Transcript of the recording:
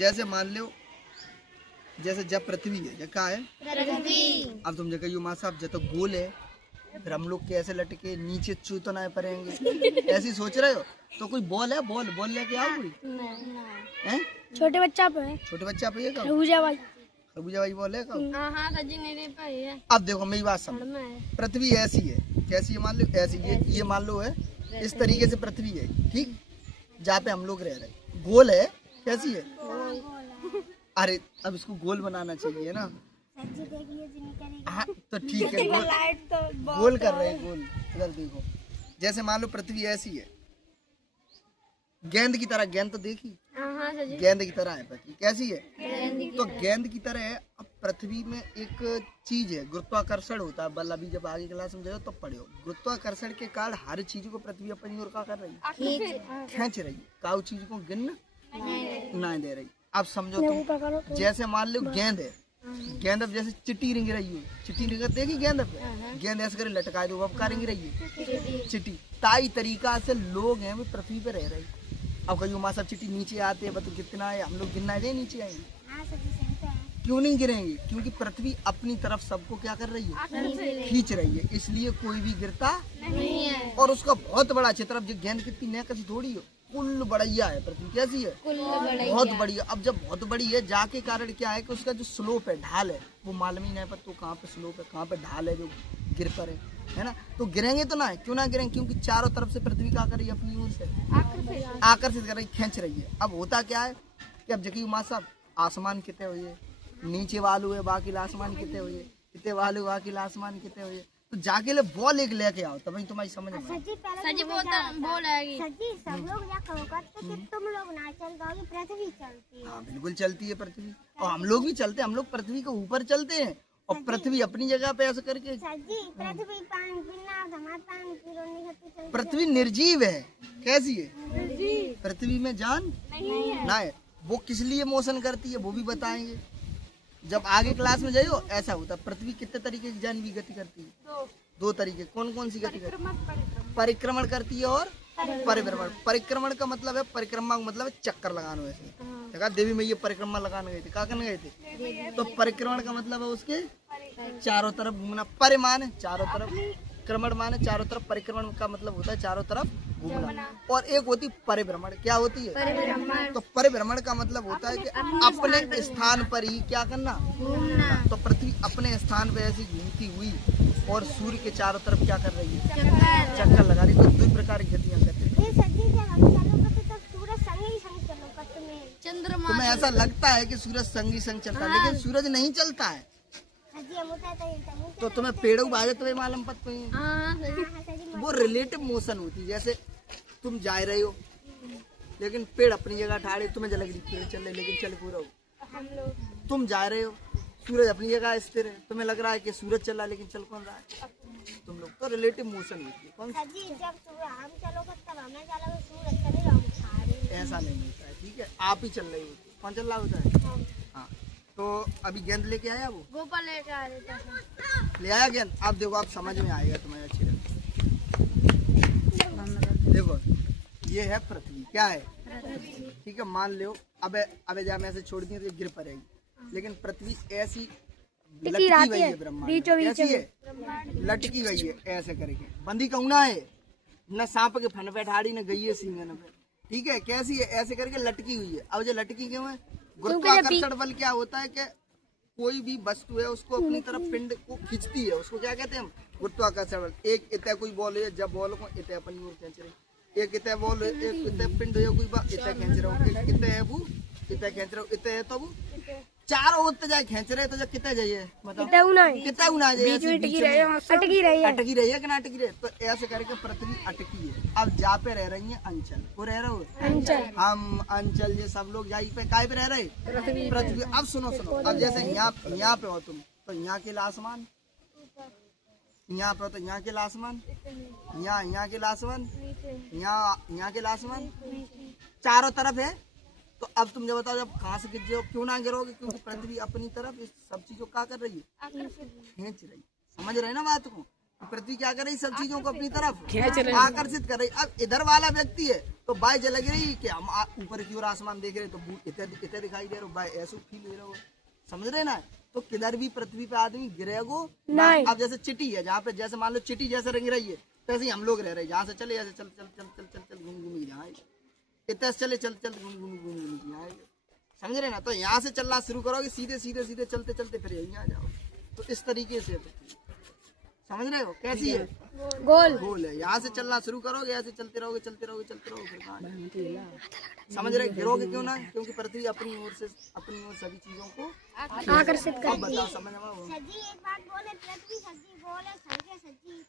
जैसे मान लो जैसे जब पृथ्वी है, जब क्या है पृथ्वी। अब तुम जगह यू माँ साहब जब तो गोल है, फिर हम लोग कैसे लटके नीचे चू तो ना पड़ेंगे, ऐसी सोच रहे हो? तो कोई बॉल है, बॉल बॉल लेके आओ कोई हैं? छोटे बच्चा पे है, छोटे बच्चा पे का खरबूजा भाई, खरबूजा भाई बॉल है का? हाँ सजी मेरे पे है। अब देखो मेरी बात समझ, पृथ्वी ऐसी है, कैसी है मान लो ऐसी, ये मान लो है इस तरीके से पृथ्वी है, ठीक, जहाँ पे हम लोग रह रहे, गोल है, कैसी है? अरे अब इसको गोल बनाना चाहिए ना। हाँ तो ठीक है, गोल कर रहे हैं, गोल। इधर देखो, जैसे मान लो पृथ्वी ऐसी है, गेंद की तरह, गेंद तो देखी, गेंद की तरह है पृथ्वी, कैसी है? तो गेंद की तरह है। अब पृथ्वी में एक चीज है, गुरुत्वाकर्षण होता है, बल अभी जब आगे क्लास में जाओ तब पढ़ो, गुरुत्वाकर्षण के कारण हर चीज को पृथ्वी अपनी ओर क्या कर रही है, खींच रही है, काउ चीज को गिन नहीं दे रही। अब समझो तुम, जैसे मान लो गेंद है, गेंद अब जैसे चिट्टी रिंग रही है, चिट्टी रिंग देखी गेंद पे, गेंद ऐसे करे लटका दो, अब क्या रिंग रही है, चिट्टी। ताई तरीका से लोग हैं वो पृथ्वी पे रह रहे। अब कहीं माँ सब चिट्टी नीचे आते हैं, तो कितना है, हम लोग गिनना है नीचे आएंगे, क्यों नहीं गिरेंगे? क्योंकि पृथ्वी अपनी तरफ सबको क्या कर रही है, खींच रही है, इसलिए कोई भी गिरता नहीं है। और उसका बहुत बड़ा क्षेत्र, अब गेंद कितनी न कसी थोड़ी हो, कुल बढ़िया है पृथ्वी, कैसी है, बहुत बढ़िया। अब जब बहुत बड़ी है, जाके कारण क्या है कि उसका जो स्लोप है, ढाल है, वो मालूम ही नहीं पर तो कहाँ पे स्लोप है, कहाँ पे ढाल है, जो गिर पर है ना। तो गिरेंगे तो ना, क्यों ना गिरेंगे? क्योंकि चारों तरफ से पृथ्वी क्या कर रही है, अपनी ओर से आकर्षित कर रही, खींच रही है। अब होता क्या है कि अब जकी माँ साहब आसमान कितने हुए, नीचे वालू है, बाकी आसमान कितने हुए, कितने वालू, बाकी आसमान कितने हुए, तो जाके ले बॉल एक लेके आओ, तभी तुम्हारी समझ में सजी बोल आएगी। सजी सब लोग क्या कहोगे कि तुम लोग ना चल पाओगे, पृथ्वी चलती है। हाँ बिल्कुल चलती है पृथ्वी, और हम लोग भी चलते हैं, हम लोग पृथ्वी के ऊपर चलते हैं, और पृथ्वी अपनी जगह पे ऐसे करके। सजी पृथ्वी पानी बिना धमा पानी पीरो नहीं होती, चलती पृथ्वी निर्जीव है, कैसी है, पृथ्वी में जान ना है। वो किस लिए मोशन करती है वो भी बताएंगे जब आगे क्लास में जाइयो। ऐसा होता है, पृथ्वी कितने तरीके की जान भी गति करती है, दो तरीके, कौन कौन सी गति करती है? परिक्रमण करती है और परिभ्रमण। परिक्रमण का मतलब है, परिक्रमा का मतलब है चक्कर लगाना। वैसे देखा देवी मैया परिक्रमा लगाने गए थे, क्या करने गए थे? तो परिक्रमण का मतलब है उसके चारों तरफ घूमना, परिमान है चारों तरफ, क्रमण माने चारों तरफ, परिक्रमण का मतलब होता है चारों तरफ घूमना। और एक होती परिभ्रमण, क्या होती है? तो परिभ्रमण का मतलब होता है कि अपने स्थान पर ही क्या करना, घूमना। तो पृथ्वी अपने स्थान पर ऐसी घूमती हुई और सूर्य के चारों तरफ क्या कर रही है, चक्कर लगा रही। तो दो प्रकार की गतियां करते हैं। तुम्हें ऐसा लगता है कि सूरज संग ही संग चलता है, लेकिन सूरज नहीं चलता है। तो तुम्हें पेड़ों बाजे तुम्हें मालूम पत कोई, वो रिलेटिव मोशन होती है। जैसे तुम जा रहे हो लेकिन पेड़ अपनी जगह ठाड़े, तुम्हें लग रही पेड़ चल रहे लेकिन चल पूरा हो। तुम जा रहे हो, सूरज अपनी जगह स्थिर है, तुम्हें लग रहा है कि सूरज चल रहा है लेकिन चल कौन रहा है, तुम लोग। तो रिलेटिव मोशन होती है। कौन ऐसा नहीं होता है, ठीक है, आप ही चल रही होती है, कौन चल रहा होता है। हाँ तो अभी गेंद लेके आया, वो गोपाल लेके आ रहे थे, ले आया गेंद। आप देखो, आप समझ में आएगा तुम्हें अच्छी तरह। देखो ये है पृथ्वी, क्या है, ठीक है। मान लो अब जब ऐसे छोड़ दिए तो गिर पड़ेगी, लेकिन पृथ्वी ऐसी लटकी गई है, ब्रह्मांड ऐसी है, लटकी गई है ऐसे करके, बंदी कहूना है न, सांप के फन पे ठाड़ी न गई है सींगन पे, ठीक है, कैसी है, ऐसे करके लटकी हुई है। अब जो लटकी क्यों है, गुरुत्वाकर्षण बल क्या होता है कि कोई भी वस्तु है उसको अपनी तरफ पिंड को खींचती है, उसको क्या कहते हैं हम, गुरुत्वाकर्षण बल। एक इतना कोई बॉल है, जब बॉल को इतना अपनी ओर खींच रही, एक इतना बॉल है, एक इतना पिंड है, कोई बात इतना खींच रहा हूँ, एक इतना है वो इतना खींच रहा हूँ, इतना है तो वो चारों ओर जाए खींच रहे, तो जब कितना जाइए बताओ, कितना उना जाइए, अटकी रही है कि ना अटकी रही। तो ऐसे करके पृथ्वी अटकी है। अब जा पे रह रही है अंचल, वो रह रहे हो हम अंचल, ये सब लोग यहीं पे काय पे रह रहे, पृथ्वी। अब सुनो, अब जैसे यहाँ पे हो तुम, तो यहाँ के आसमान, यहाँ पे हो तो यहाँ के आसमान, यहाँ के आसमान, यहाँ के आसमान, चारों तरफ है। तो अब तुम जब बताओ, जब कहाँ से गिर जाओ, क्यों ना गिरोगे, क्योंकि पृथ्वी अपनी तरफ इस सब चीजों क्या कर रही है, खींच रही। समझ रहे ना बात को। पृथ्वी क्या कर रही, सब चीजों को अपनी तरफ आकर्षित कर रही। अब इधर वाला व्यक्ति है तो बाय लग रही कि हम ऊपर की ओर आसमान देख रहे तो इतना दिखाई दे रहा बाय ऐसा फील हो रहा हो, समझ रहे ना। तो किधर भी पृथ्वी पे आदमी गिरेगो नहीं। अब जैसे चिटी है, जहाँ पे जैसे मान लो चिटी जैसे रंग रही है, तैसे ही हम लोग रह रहे हैं। जहाँ से चले ऐसे चल चल चल चल चल चल घूम घूम यहाँ इतना चले चल चल घूम घूम घूम यहाँ, समझ रहे ना। तो यहाँ से चलना शुरू करोगे, सीधे सीधे सीधे चलते चलते फिर यहीं आ जाओ। तो इस तरीके से समझ रहे हो कैसी है, गोल गोल है। यहाँ से चलना शुरू करोगे, ऐसे चलते रहोगे चलते रहोगे चलते रहोगे, फिर कहाँ समझ रहे, गिरोगे क्यों ना, क्योंकि पृथ्वी अपनी ओर से अपनी ओर सभी चीजों को आकर्षित करती है। बताओ समझ में। सजी एक बात बोले, पृथ्वी सजी बोले, सजी